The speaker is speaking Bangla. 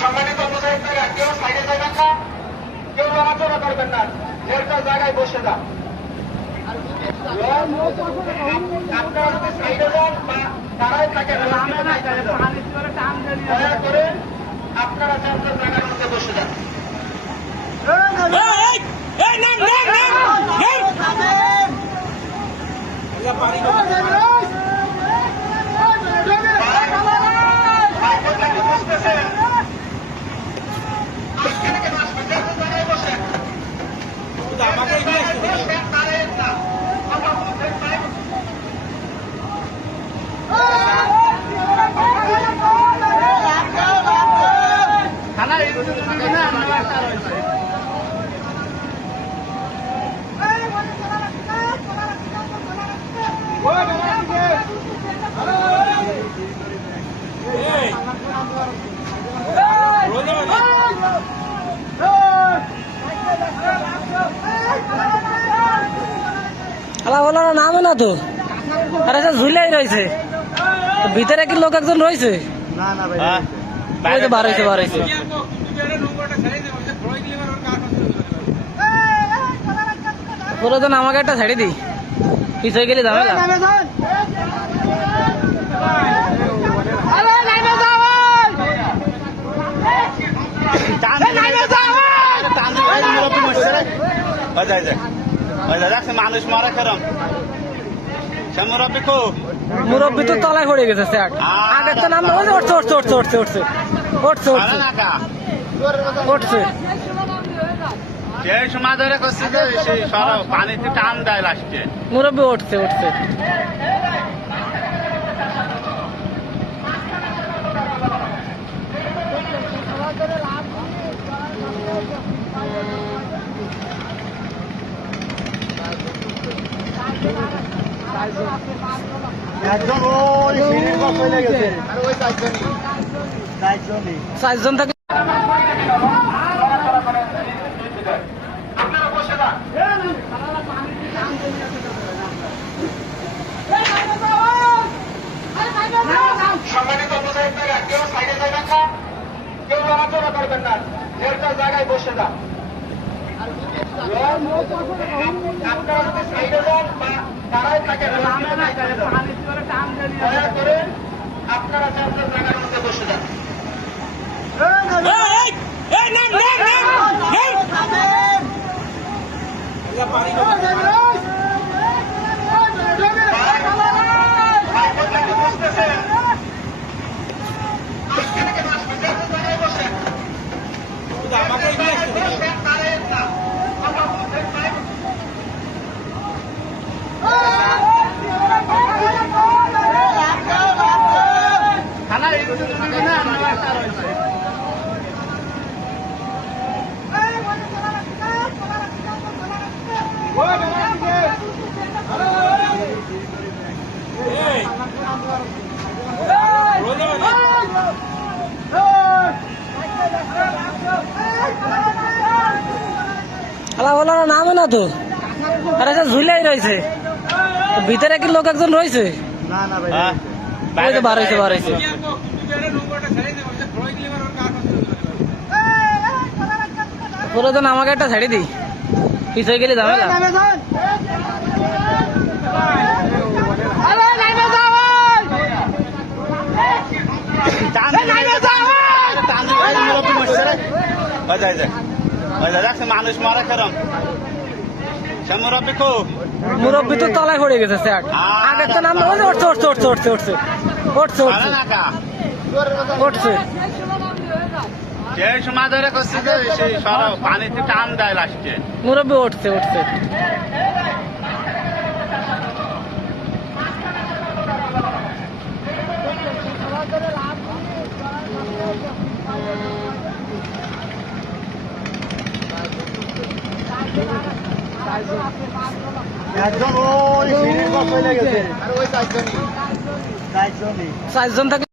সম্মানিত মুজাহিদরা কেউ সাইডে যাবেন না, কেউ নড়াচড়া করবেন না, একটা জায়গায় বসে যান। আপনারা যদি সাইডে যান বা দাঁড়ায় থাকেন দয়া করে আপনারা আপনার জায়গার মধ্যে বসে যান। নামে না তো, আরে ঝুলাই রয়েছে ভিতরে, কি লোক একজন রয়েছে? বার হয়েছে প্রয়োজন আমাকে একটা ছেড়ে দিই, পিছিয়ে গেলে যাবে না। মানুষ মারা খেলাম, মুরব্বী তো তলায় পড়ে গেছে স্যার, আগের তো নাম উঠছে সেই সময় ধরে করছে যে সেই সরব পানিতে টান দেয় লাস্টে, মুরব্বী উঠছে চারজন থাকে। আপনারা বসে যান। সম্মানিত মুজাহিদরা কেউ সাইডে যাবেন না, কেউ নড়াচড়া করবেন না, একটা জায়গায় বসে যান। আপনারা যদি সাইডে যান বা দাঁড়ায় থাকেন দয়া করে আপনারা আপনার জায়গার মধ্যে বসে যান। নামে না তো, আরে ঝুলাই রয়েছে ভিতরে, কি লোক একজন রয়েছে? বার হয়েছে প্রয়োজন আমাকে একটা ছেড়ে দিই, পিছিয়ে গেলে যাবে না। মানুষ মারা খেলাম, মুরব্বী তো তলায় পড়ে গেছে স্যার, আগের তো নাম উঠছে সেই সময় ধরে করছে যে সেই সরব পানিতে টান দেয় লাস্টে, মুরব্বী উঠছে চারজন থাকে।